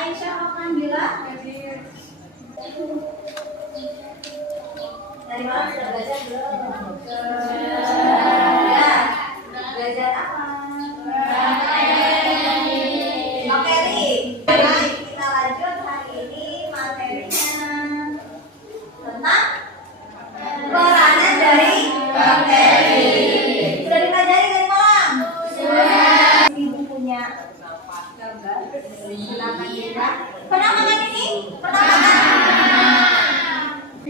Aisyah Alhamdulillah. Dari mana sudah belajar belum? Ya, belajar apa? Materi. Baik, kita lanjut hari ini materinya tentang peranan dari bakteri. Sudah dipelajari dari malam? Sudah. Ini bukunya gambar. Silakan lihat. Pernah makan ini? Pernah makan?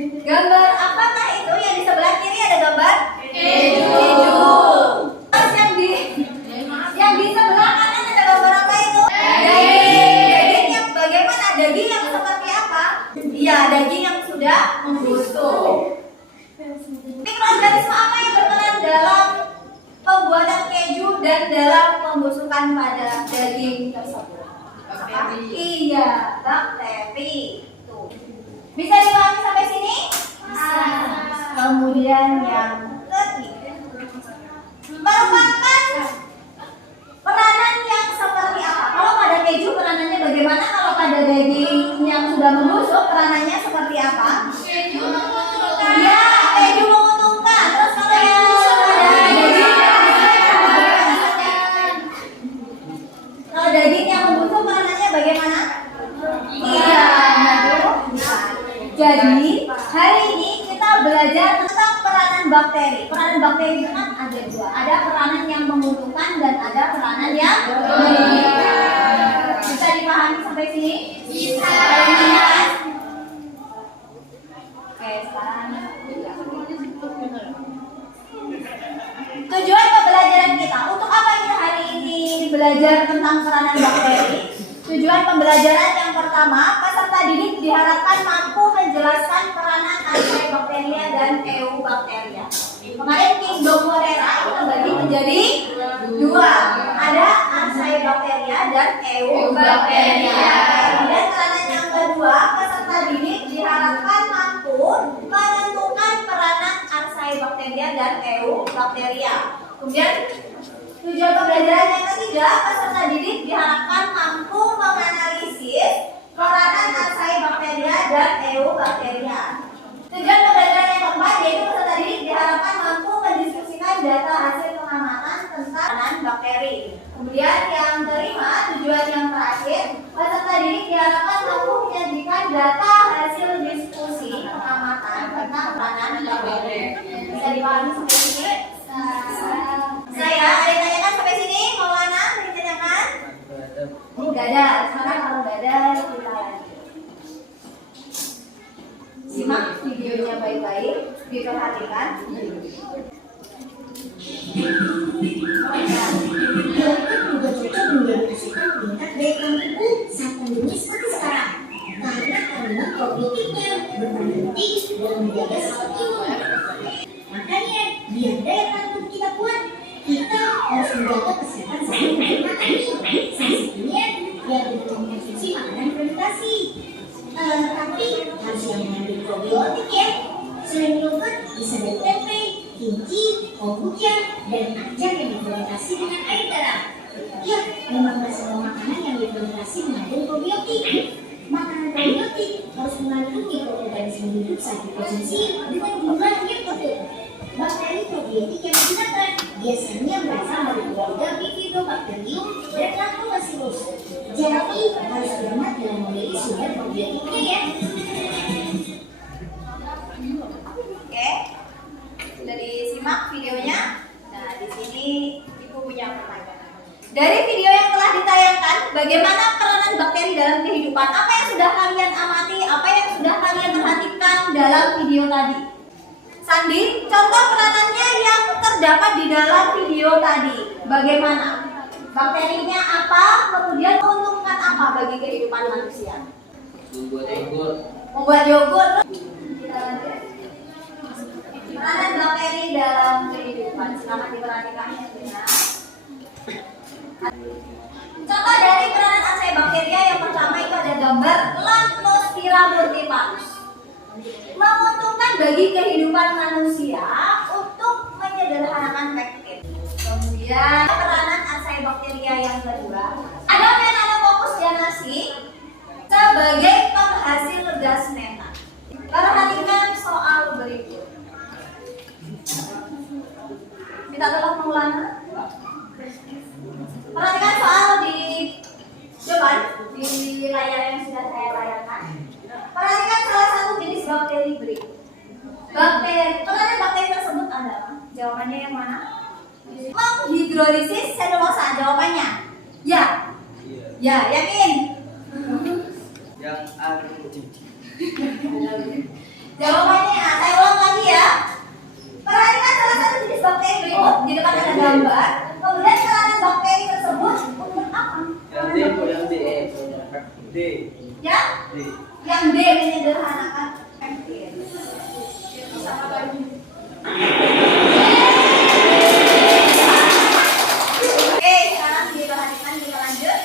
Gambar apakah itu? Yang di sebelah kiri ada gambar keju. Terus yang di sebelah kanan ada gambar apa itu? Daging. Daging yang bagaimana? Daging yang seperti apa? Iya, daging yang sudah membusuk. Mikroorganisme apa yang berperan dalam pembuatan keju dan dalam pembusukan pada daging tersebut? Iya, bakteri. Tuh. Bisa dipahami sampai sini? Kemudian yang ketiga, merupakan peranan yang seperti apa? Kalau pada keju peranannya bagaimana? Kalau pada daging yang sudah membusuk peranannya seperti apa? Keju menguntungkan. Ya, keju menguntungkan. Terus kalau yang kalau daging yang membusuk peranannya bagaimana? Iya, jadi hari ini kita belajar tentang peranan bakteri. Peranan bakteri itu kan ada dua. Ada peranan yang menguntungkan dan ada peranan yang merugikan. Bisa dipahami sampai sini? Bisa. Oke, sekarang tujuan pembelajaran kita. Untuk apa kita hari ini belajar tentang peranan bakteri? Tujuan pembelajaran yang pertama, peserta didik diharapkan mampu menjelaskan peranan Archaebacteria dan Eubacteria. Kemarin Kingdom Morera itu terbagi menjadi dua, ada Archaebacteria dan Eubacteria. Dan peranan yang kedua, peserta didik diharapkan mampu menentukan peranan Archaebacteria dan Eubacteria. Kemudian tujuan pembelajaran yang ketiga, peserta didik diharapkan mampu menganalisis peranan Archaebacteria dan Eubacteria. Tujuan pembelajaran yang keempat, yaitu peserta didik diharapkan mampu mendiskusikan data hasil pengamatan tentang peranan bakteri. Kemudian yang kelima, tujuan yang terakhir, peserta didik diharapkan mampu menyajikan data hasil diskusi pengamatan tentang peranan bakteri. Bisa dipahami sampai sini? Saya ada yang tanyakan sampai sini? Maulana, ada yang tanyakan? Enggak ada. Sekarang kalau enggak ada, kita lanjut. Simak videonya baik-baik, diperhatikan. Saat pandemi seperti sekarang, karena kandungan probiotiknya berpenting dalam menjaga sistem imun. Makanya, biar daya tahan tubuh kita kuat, kita harus menjaga kesehatan sehari makan nih. Salah satunya yang untuk mengkonsumsi makanan fermentasi. Tapi harus yang mengandung probiotik ya. Selain yogurt, bisa dari tempe, kimchi, kombucha, dan acar yang difermentasi dengan air garam. Ya, memang tidak semua makanan yang difermentasi mengandung probiotik. Makanan probiotik harus mengandung mikroorganisme hidup saat dikonsumsi dengan jumlah yang cukup. Bakteri probiotik yang digunakan biasanya berasal dari keluarga Bifidobacterium dan Lactobacillus. Jadi harus cermat dalam memilih sumber probiotiknya ya. Oke, sudah disimak videonya. Nah, di sini Ibu punya pertanyaan. Dari video yang telah ditayangkan, bagaimana peranan bakteri dalam kehidupan? Apa yang sudah kalian amati? Apa yang sudah kalian perhatikan dalam video tadi? Sandi, contoh peranannya yang terdapat di dalam video tadi. Bagaimana? Bakterinya apa? Kemudian menguntungkan apa bagi kehidupan manusia? Membuat yogurt. Membuat yogurt. Kita lanjut. Peranan bakteri dalam kehidupan. Selamat diperhatikan ya, benar. Contoh dari peranan Archaebacteria yang pertama itu ada gambar Lanthospira multifilus. Menguntungkan bagi kehidupan manusia untuk menyederhanakan pektin. Kemudian peranan Archaebacteria yang kedua ada Phenanococcus janasi layar yang sudah saya layarkan. Perhatikan salah satu jenis bakteri berikut. Bakteri, penganan bakteri tersebut adalah, jawabannya yang mana? Menghidrolisis selulosa, jawabannya. Ya. Iya. Ya, yakin? Yang anu. Jawabannya A. Saya ulang lagi ya. Perhatikan salah satu jenis bakteri berikut. Di depan ada gambar. Kemudian peranan bakteri tersebut untuk apa? Yang D, yang D. D. Ya? D. Yang D menyederhanakan bakteri. Oke, sekarang diperhatikan, kita lanjut.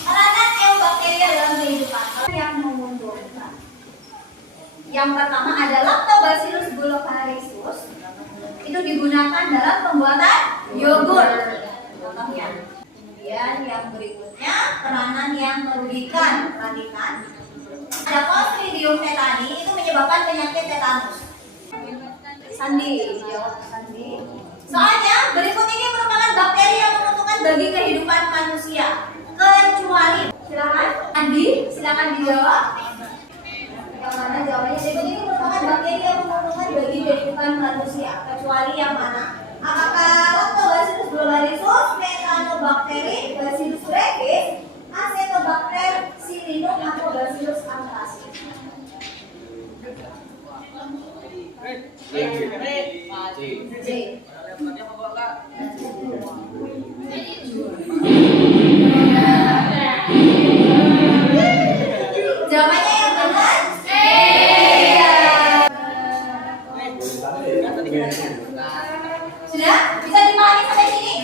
Peranan eubakteri dalam kehidupan yang menguntungkan. Yang pertama ada Lactobacillus bullosaurus. Itu digunakan dalam pembuatan yogurt. Contohnya. Kemudian yang berikutnya peranan yang merugikan. Perhatikan. Ada Clostridium tetani, itu menyebabkan penyakit tetanus. Sandi, jawab Sandi. Soalnya berikut ini merupakan bakteri yang menguntungkan bagi kehidupan manusia. Kecuali, silakan Andi, silakan dijawab. Yang mana jawabannya? Berikut ini merupakan bakteri yang menguntungkan bagi kehidupan manusia. Kecuali yang mana? Apakah Lactobacillus bullosaurus, Methanobacter, Bacillus subtilis, Acetobacter, Silinum, atau Bacillus anthracis? J. Jawabannya yang benar? Sudah? Bisa dipahami sampai sini?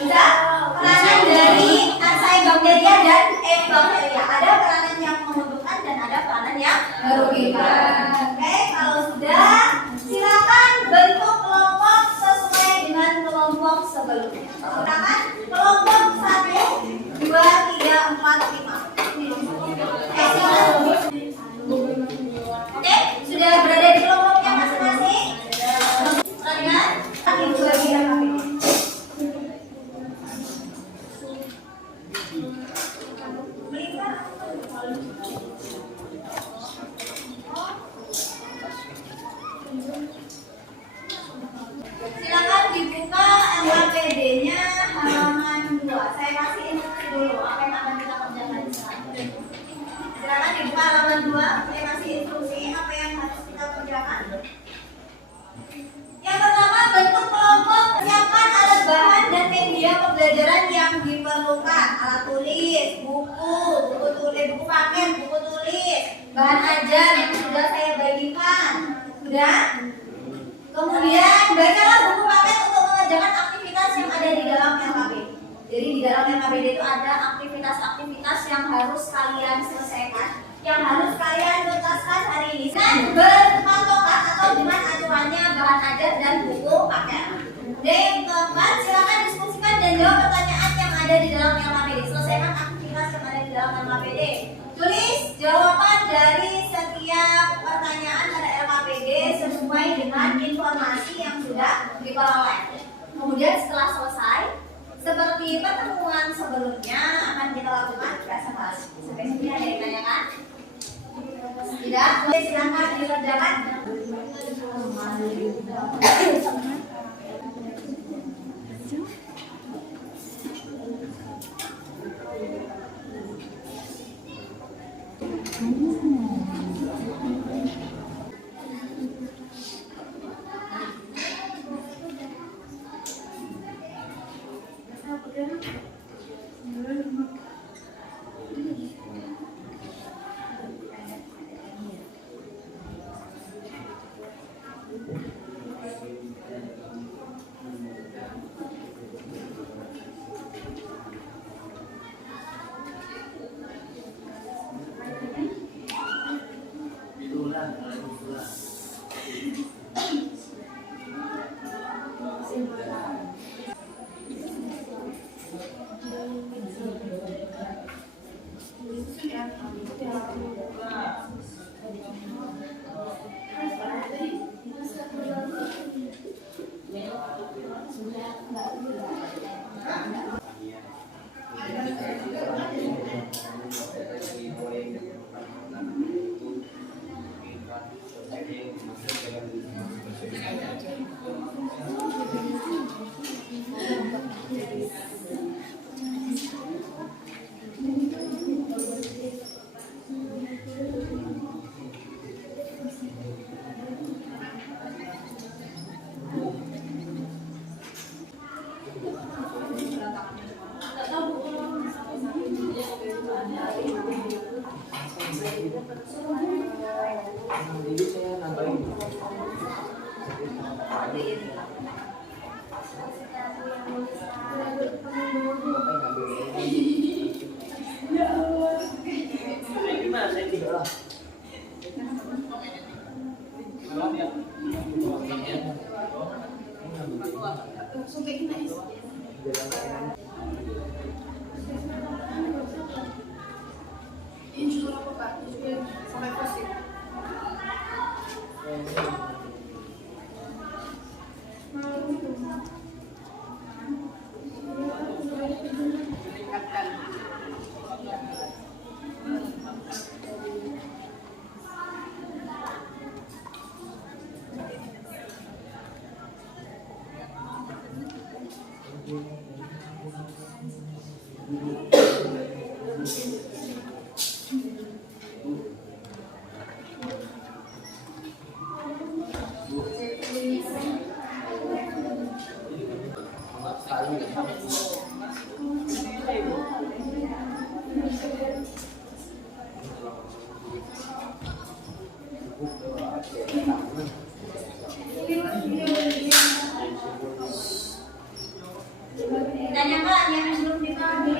Sudah? Peranan dari Acetobacteria dan Eubacteria. Ada peranan yang menguntungkan dan ada peranan yang merugikan. Oke, kalau sudah, silakan bentuk kelompok sesuai dengan kelompok sebelumnya. Silakan kelompok 1, 2, 3, 4, 5. Oke, sudah berada di kelompoknya masing-masing. Perhatikan, ibu bagi yang kami. Silakan dibuka LKPD-nya halaman 2. Saya kasih instruksi dulu apa yang akan kita kerjakan di sana. Silakan dibuka halaman 2. Saya kasih instruksi apa yang harus kita kerjakan. Yang pertama, bentuk kelompok, siapkan alat bahan dan media pembelajaran yang diperlukan. Alat tulis, buku tulis, buku paket, buku tulis, bahan ajar yang sudah saya bagikan. Sudah? Kemudian bacalah buku paket untuk mengerjakan aktivitas yang ada di dalam LKPD. Jadi di dalam LKPD itu ada aktivitas-aktivitas yang harus kalian selesaikan, yang harus kalian tuntaskan hari ini. Dan berpatokan atau dengan acuannya bahan ajar dan buku paket. Dan yang keempat, silakan diskusikan dan jawab pertanyaan yang ada di dalam LKPD. Selesaikan aktivitas yang ada di dalam LKPD. Tulis jawaban dari setiap pertanyaan pada LKPD sesuai dengan informasi yang sudah diperoleh. Kemudian setelah selesai, seperti pertemuan sebelumnya akan kita lakukan presentasi. Sampai sini ada yang tanyakan? Tidak? Oke, silakan dikerjakan. Jadi saya nambahin. Gimana saya tiga lah. Ini juga apa Pak? Ini juga sampai pasti. Tanya Kak, yang belum dipahami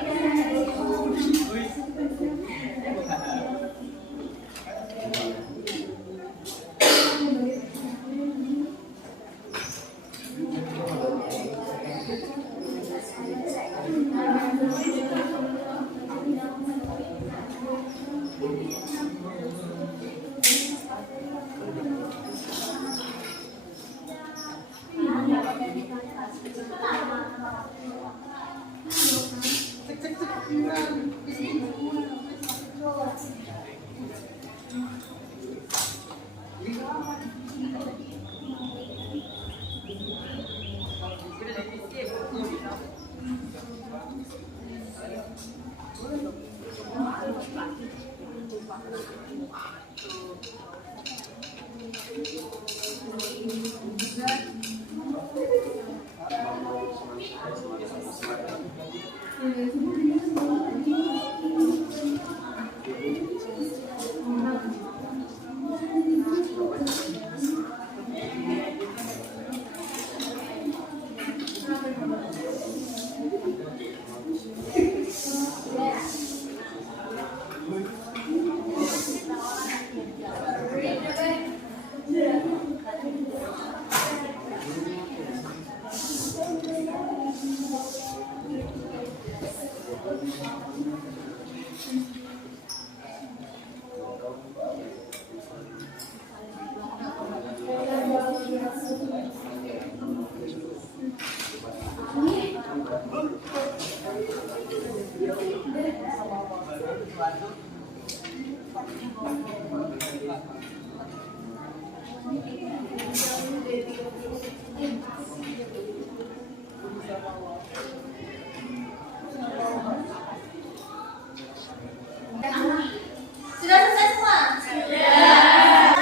Sudah selesai semua? Sudah.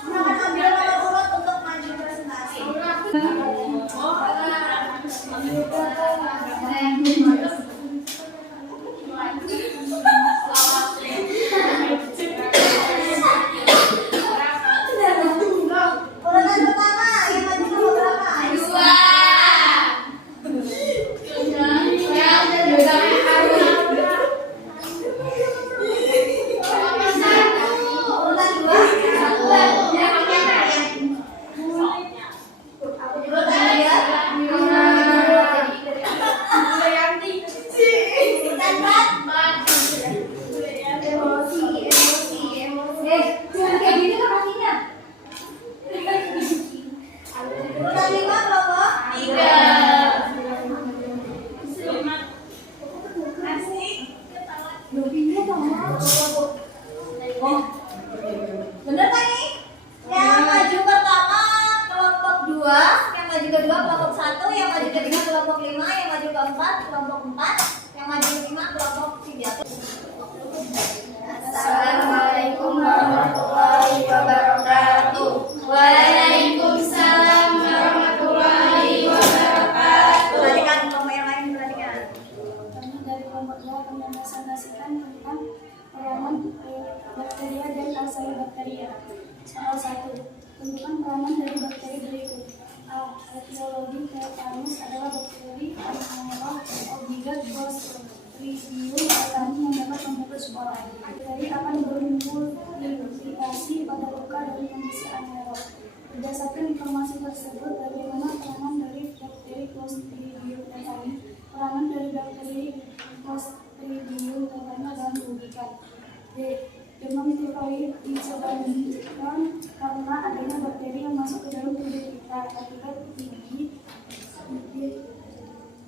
Silakan ambil nomor urut untuk maju presentasi. Urutan pertama yang maju nomor berapa? Dua. Urutan dua. Urutan tiga. Urutan empat. Jangan kayak gini lah kakinya. Urutan lima kelompok. Tiga. Oh, bener kan nih? Yang maju pertama kelompok 2, yang maju kedua kelompok 1, yang maju ketiga kelompok 5, yang maju keempat kelompok 4, yang maju kelima kelompok 3. Assalamualaikum warahmatullahi wabarakatuh. Waalaikumsalam warahmatullahi wabarakatuh. Perhatikan kelompok yang lain, perhatikan. Kami dari kelompok 2 akan mempresentasikan tentang peranan bakteria dan Acylobacteria. Soal 1. Tentukan peranan dari bakteri berikut. A. Etiologi. Tetanus adalah bakteri anaerob obligat Clostridium tetani yang dapat memutus spora. Bakteri akan bermultiplikasi pada luka dari kondisi anaerob. Berdasarkan informasi tersebut, bagaimana peranan dari bakteri Clostridium tetani? Peranan dari bakteri Clostridium tetani dalam mengujikan. B. Demam tiroid disebabkan karena adanya bakteri yang masuk ke dalam tubuh kita akibat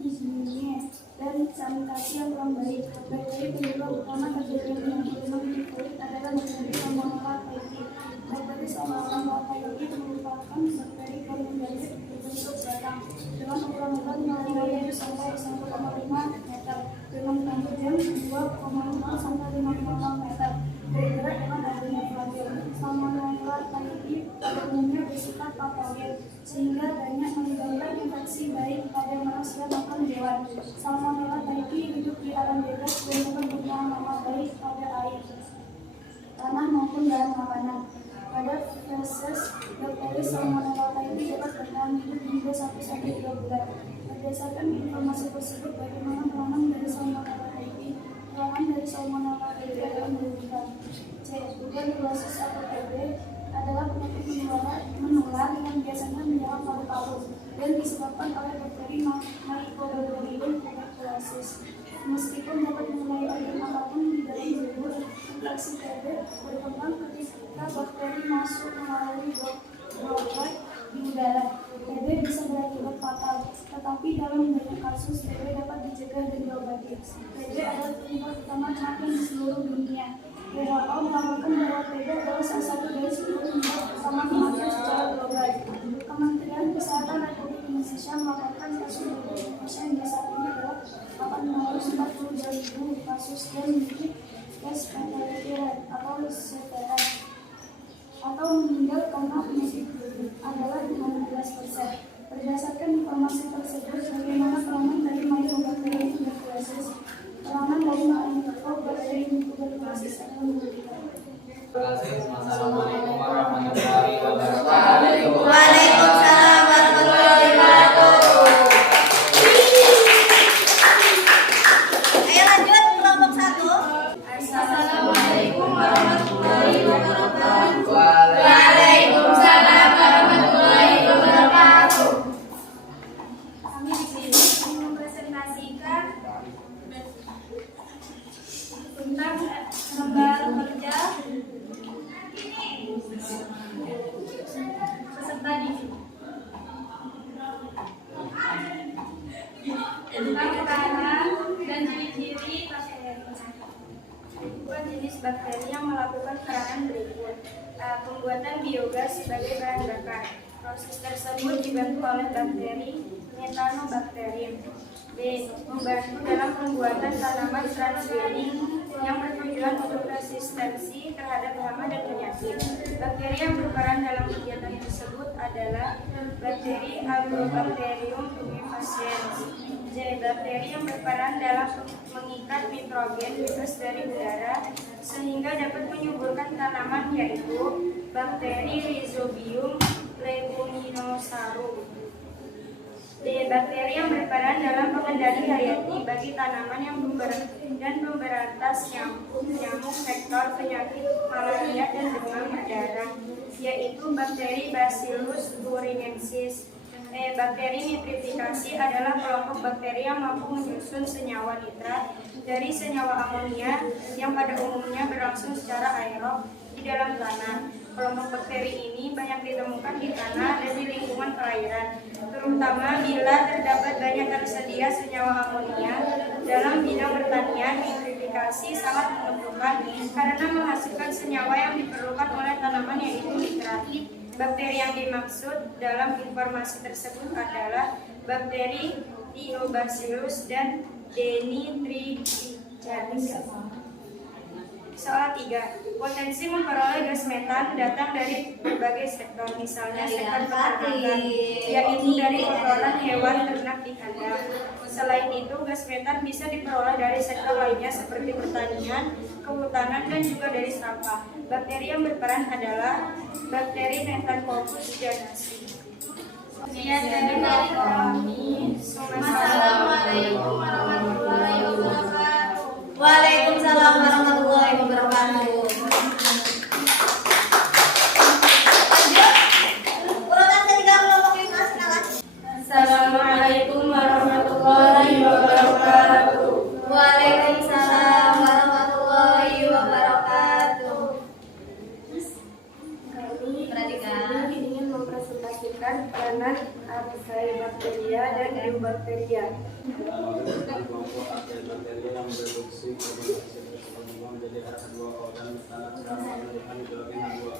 giginya dan sanitasi yang kurang baik. Bakteri penyebab utama terjadinya demam tiroid adalah bakteri Salmonella typhi. Bakteri Salmonella typhi merupakan bakteri kolonialis berbentuk batang dengan ukuran lebar 0,7 sampai 1,5 meter dengan panjang 2,5 sampai 5,6 meter. Bergerak dengan adanya flagel. Salmonella typhi pada umumnya bersifat patogen sehingga banyak menyebabkan infeksi baik pada manusia maupun hewan. Salmonella typhi hidup di alam bebas dan dapat bertahan lama baik pada air, tanah maupun bahan makanan. Pada feses, bakteri Salmonella typhi dapat bertahan hidup hingga 1-3 bulan. Berdasarkan informasi tersebut, bagaimana peranan dari Salmonella typhi? Peranan dari Salmonella typhi adalah merugikan. C. Tuberkulosis atau TB adalah penyakit menular yang biasanya menyerang paru-paru dan disebabkan oleh bakteri Mycobacterium tuberculosis. Meskipun dapat memulai organ apapun di dalam tubuh, infeksi TB berkembang ketika bakteri masuk melalui droplet di udara. TB bisa berakibat fatal, tetapi dalam banyak kasus TB dapat dicegah dan diobati. TB adalah penyebab utama kematian di seluruh dunia. WHO melaporkan bahwa TB adalah salah satu dari 10 penyebab utama kematian secara global. Kementerian Kesehatan Republik Indonesia melaporkan kasus TB di Indonesia hingga saat ini adalah 842.000 kasus dan memiliki case fatality rate atau CFR atau meninggal karena penyakit adalah 15%. Berdasarkan informasi tersebut, bagaimana peranan dari Mycobacterium tuberculosis? Peranan dari Mycobacterium tuberculosis adalah merugikan. Assalamualaikum warahmatullahi wabarakatuh. Waalaikumsalam warahmatullahi wabarakatuh. Ayo lanjut kelompok 1. Assalamualaikum warahmatullahi wabarakatuh. Waalaikumsalam warahmatullahi wabarakatuh. Kami di sini ingin mempresentasikan tentang lembar kerja peserta didik tentang peranan dan ciri-ciri bakteri. Dua jenis bakteri yang melakukan peranan berikut. A. Pembuatan biogas sebagai bahan bakar. Proses tersebut dibantu oleh bakteri Methanobacterium. B. Membantu dalam pembuatan tanaman transgenic yang bertujuan untuk resistensi terhadap hama dan penyakit. Bakteri yang berperan dalam kegiatan tersebut adalah bakteri Agrobacterium tumefaciens. J. Bakteri yang berperan dalam mengikat nitrogen bebas dari udara sehingga dapat menyuburkan tanaman, yaitu bakteri Rhizobium leguminosarum. D. Bakteri yang berperan dalam pengendali hayati bagi tanaman yang memberantas nyamuk vektor penyakit malaria dan demam berdarah, yaitu bakteri Bacillus thuringiensis. E. Bakteri nitrifikasi adalah kelompok bakteri yang mampu menyusun senyawa nitrat dari senyawa amonia yang pada umumnya berlangsung secara aerob di dalam tanah. Kelompok bakteri ini banyak ditemukan di tanah dan di lingkungan perairan, terutama bila terdapat banyak tersedia senyawa amonia. Dalam bidang pertanian, nitrifikasi sangat menguntungkan karena menghasilkan senyawa yang diperlukan oleh tanaman, yaitu nitrat. Bakteri yang dimaksud dalam informasi tersebut adalah bakteri Thiobacillus dan Denitrificaris. Soal 3. Potensi memperoleh gas metan datang dari berbagai sektor, misalnya sektor peternakan, yaitu dari kotoran hewan ternak di kandang. Selain itu, gas metan bisa diperoleh dari sektor lainnya seperti pertanian, kehutanan, dan juga dari sampah. Bakteri yang berperan adalah bakteri Methacoccus janasi. Sekian dari kami. Assalamualaikum warahmatullahi wabarakatuh. Waalaikumsalam warahmatullahi wabarakatuh. Lanjut. Urutan ketiga kelompok 5, silakan. Assalamualaikum warahmatullahi wabarakatuh. Waalaikumsalam warahmatullahi wabarakatuh. Perhatikan. Kami ingin mempresentasikan peranan Archaebacteria dan Eubacteria. Kelompok Archaebacteria yang berfungsi menjadi ada dua organ metabolisme hidrogen dua.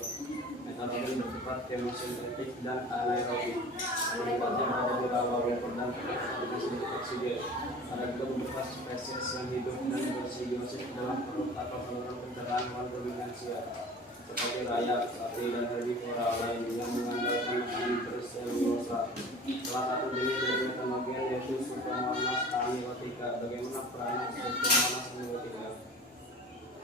Metabolisme bersifat kemosintetik dan anaerobik. Sifatnya berada di rawa lumpur dan terkait oksigen. Ada beberapa spesies yang hidup dan bersimbiosis dalam perut atau saluran pencernaan hewan ruminansia seperti rayap, sapi, dan herbivora lain yang mengandalkan makanan berselulosa. Salah satu jenis dari metanogen yaitu Pseudomonas amniotica. Bagaimana peranan Pseudomonas amniotica?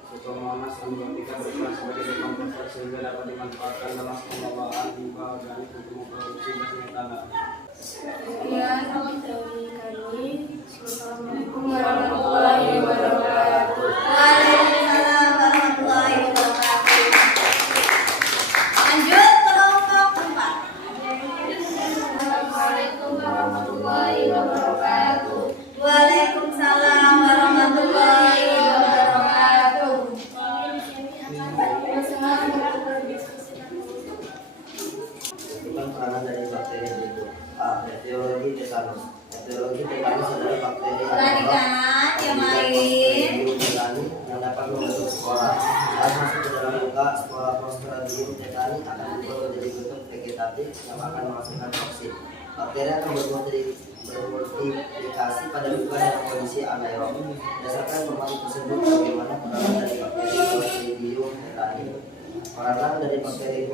Pseudomonas amniotica berperan sebagai dekomposer sehingga dapat dimanfaatkan dalam pembuatan limbah organik untuk memproduksi gas metana. Sekian dari kami. Assalamualaikum warahmatullahi wabarakatuh. Waalaikumsalam warahmatullahi wabarakatuh. Lanjut kelompok 4. Assalamualaikum warahmatullahi wabarakatuh. Waalaikumsalam warahmatullahi wabarakatuh. Bukan peranan dari bakteri berikut. A. Etiologi tetanus. Etiologi tetanus adalah bakteri Perhatikan yang lain. tetani yang dapat membentuk spora. Saat masuk ke dalam luka, spora Clostridium tetani akan berubah menjadi bentuk vegetatif yang akan menghasilkan toksin. Bakteri akan bermultiplikasi pada luka dalam kondisi anaerob. Berdasarkan informasi tersebut, bagaimana peranan dari bakteri Clostridium tetani? Peranan dari bakteri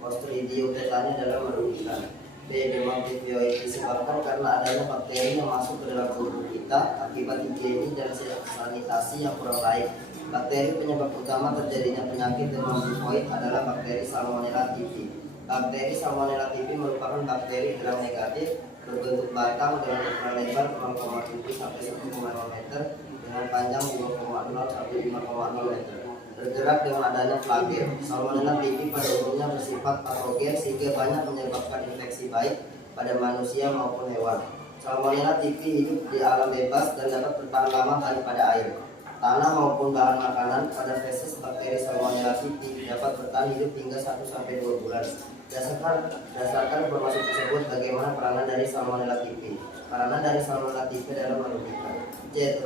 Clostridium tetani adalah merugikan. B. Demam tifoid disebabkan karena adanya bakteri yang masuk ke dalam tubuh kita akibat higienis dan sanitasi yang kurang baik. Bakteri penyebab utama terjadinya penyakit demam tifoid adalah bakteri Salmonella typhi. Bakteri Salmonella typhi merupakan bakteri gram negatif berbentuk batang dengan ukuran lebar 0,7 sampai 1,0 meter dengan panjang 2,0 sampai 5,0 meter. Bergerak dengan adanya flagel. Salmonella typhi pada umumnya bersifat patogen sehingga banyak menyebabkan infeksi baik pada manusia maupun hewan. Salmonella typhi hidup di alam bebas dan dapat bertahan lama baik pada air, tanah maupun bahan makanan. Pada spesies bakteri Salmonella typhi dapat bertahan hidup hingga 1-2 bulan. Berdasarkan informasi tersebut, bagaimana peranan dari Salmonella typhi? Peranan dari Salmonella typhi adalah merugikan. C.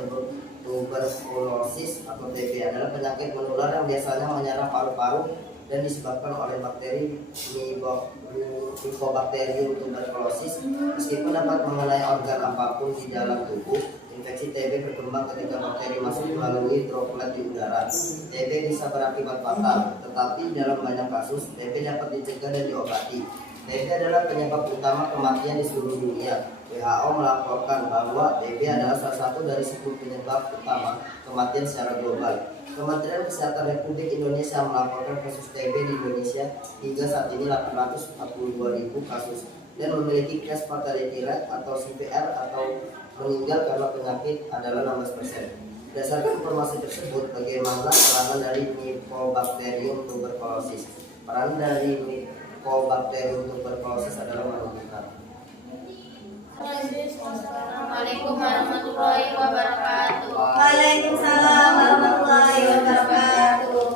Tuberkulosis atau TB adalah penyakit menular yang biasanya menyerang paru-paru dan disebabkan oleh bakteri Mycobacterium tuberculosis. Meskipun dapat mengenai organ apapun di dalam tubuh, infeksi TB berkembang ketika bakteri masuk melalui droplet di udara. TB bisa berakibat fatal, tetapi dalam banyak kasus TB dapat dicegah dan diobati. TB adalah penyebab utama kematian di seluruh dunia. WHO melaporkan bahwa TB adalah salah satu dari 10 penyebab utama kematian secara global. Kementerian Kesehatan Republik Indonesia melaporkan kasus TB di Indonesia hingga saat ini 842.000 kasus dan memiliki case fatality rate atau CFR atau meninggal karena penyakit adalah 16%. Berdasarkan informasi tersebut, bagaimana peranan dari Mycobacterium tuberculosis? Peranan dari Mycobacterium tuberculosis adalah merugikan. Assalamualaikum warahmatullahi wabarakatuh. Waalaikumsalam warahmatullahi wabarakatuh.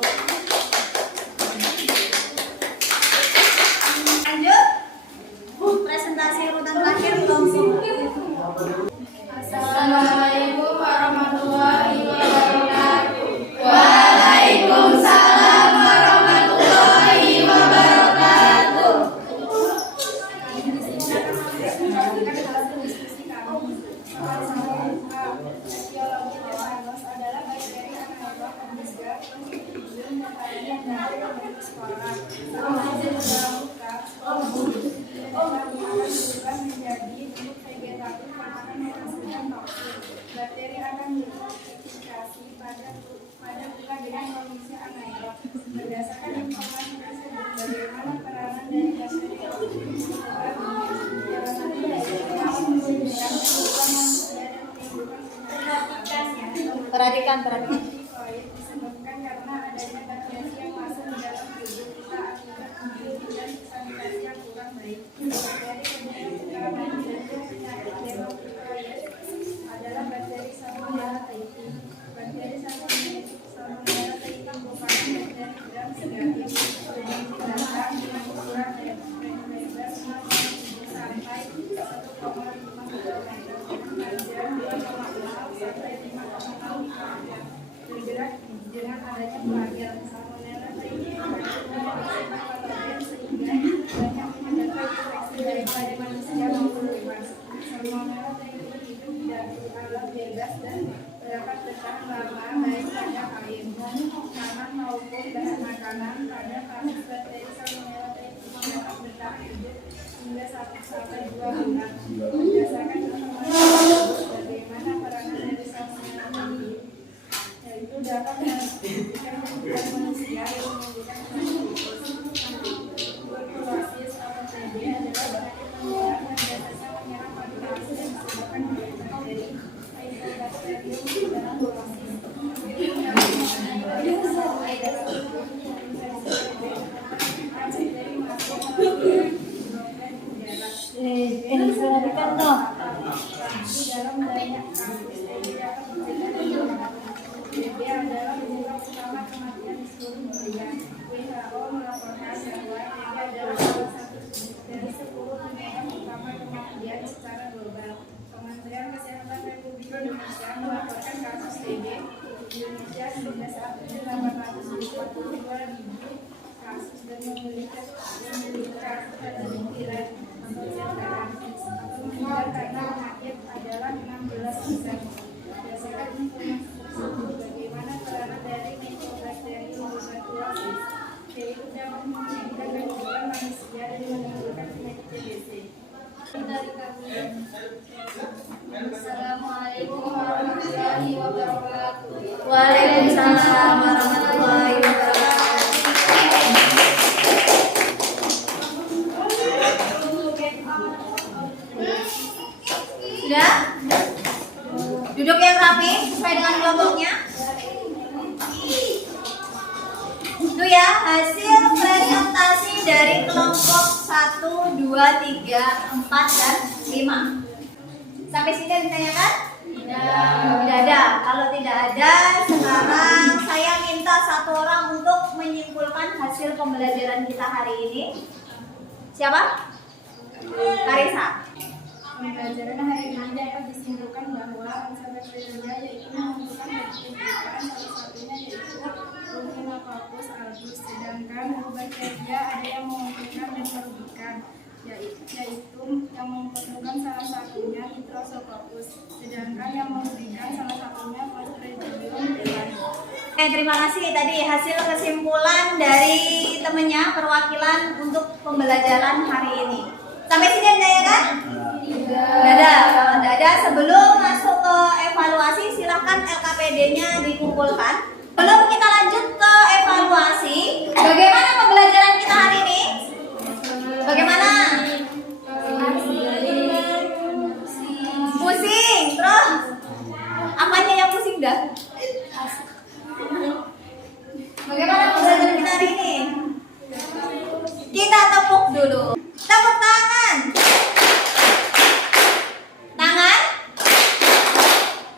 Lanjut. Presentasi urutan terakhir langsung. Assalamualaikum warahmatullahi wabarakatuh. Waalaikumsalam warahmatullahi wabarakatuh. Etiologi tetanus adalah bakteri ilmu pengetahuan yang dapat dari sekolah. Sama saja dalam buka sekolah akan berubah menjadi bentuk vegetatif yang akan menghasilkan toksik. Bakteri akan dimodifikasi pada buka dengan kondisi anaerob. Berdasarkan informasi tersebut, bagaimana peranan dari bakteri yang Perhatikan. disebabkan karena adanya bakteri yang masuk di dalam tubuh kita akibat gizi dan sanitasi yang kurang baik. Bakteri penyebab tekanan jantung penyakit dermatitis adalah bakteri Salmonella typhi. Bakteri Salmonella typhi merupakan bakteri gram segatif dengan datang dengan ukuran lebar 0,7 sampai 1,5 mikrometer dan panjang 2,0 sampai 5,6 mikrometer. Bergerak dengan adanya pelajar Salmonella typhi patogen sehingga banyak menyebabkan infeksi baik pada manusia maupun hewan. Salmonella typhi hidup di alam bebas dan dapat bertahan lama baik pada air, tanah maupun bahan makanan. Pada kasus bakteri Salmonella typhi dapat bertahan hidup hingga 1 sampai 2 bulan. Berdasarkan informasi bagaimana peranan dari Salmonella typhi, yaitu dapat menghentikan kehidupan manusia yang menimbulkan tuberkulosis atau TB adalah penyakit menular yang biasanya menyerang paru-paru dan disebabkan oleh bakteri Mycobacterium tuberculosis. Perhatikan toh. Di dalam banyak kasus TB dapat mencegah TB adalah penyebab utama kematian di seluruh dunia. WHO melaporkan bahwa TB adalah salah satu dari 10 penyebab utama kematian secara global. Kementerian Kesehatan Republik Indonesia melaporkan kasus TB di Indonesia hingga saat ini 842.000 kasus dan memiliki kasus tertinggi atau sekarang atau meninggal karena penyakit adalah 16%. Berdasarkan informasi tersebut, bagaimana peranan dari Mycobacterium tuberculosis, yaitu dapat menghentikan kehidupan manusia dan menimbulkan penyakit TBC. Assalamualaikum warahmatullahi wabarakatuh. Waalaikumsalam warahmatullahi wabarakatuh. Sudah? Duduk yang rapi sesuai dengan kelompoknya. Itu ya hasil presentasi dari kelompok 1, 2, 3, 4, dan 5. Sampai sini ada ditanyakan? Tidak ada. Kalau tidak ada, sekarang saya minta satu orang untuk menyimpulkan hasil pembelajaran kita hari ini. Siapa? Karisa. Pembelajaran hari ini dapat disimpulkan bahwa unsur bakterinya yaitu menentukan bentuk kehidupan, salah satunya yaitu Ruminococcus albus, sedangkan bakteria ada yang menguntungkan dan merugikan, yaitu yang menguntungkan salah satunya Nitrosococcus, sedangkan yang merugikan salah satunya Clostridium delani. Terima kasih tadi hasil kesimpulan dari temannya perwakilan untuk pembelajaran hari ini. Sampai sini ada ya kan? Tidak ada. Kalau tidak ada, sebelum masuk ke evaluasi silahkan LKPD-nya dikumpulkan. Belum kita lanjut ke evaluasi, bagaimana pembelajaran kita hari ini? Bagaimana? Pusing, terus? Apanya yang pusing dah? Bagaimana pembelajaran kita hari ini? Kita tepuk dulu. Tepuk tangan. Tangan.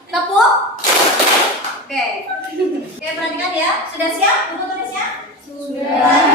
Tepuk. Oke, perhatikan ya. Sudah siap buku tulisnya? Sudah.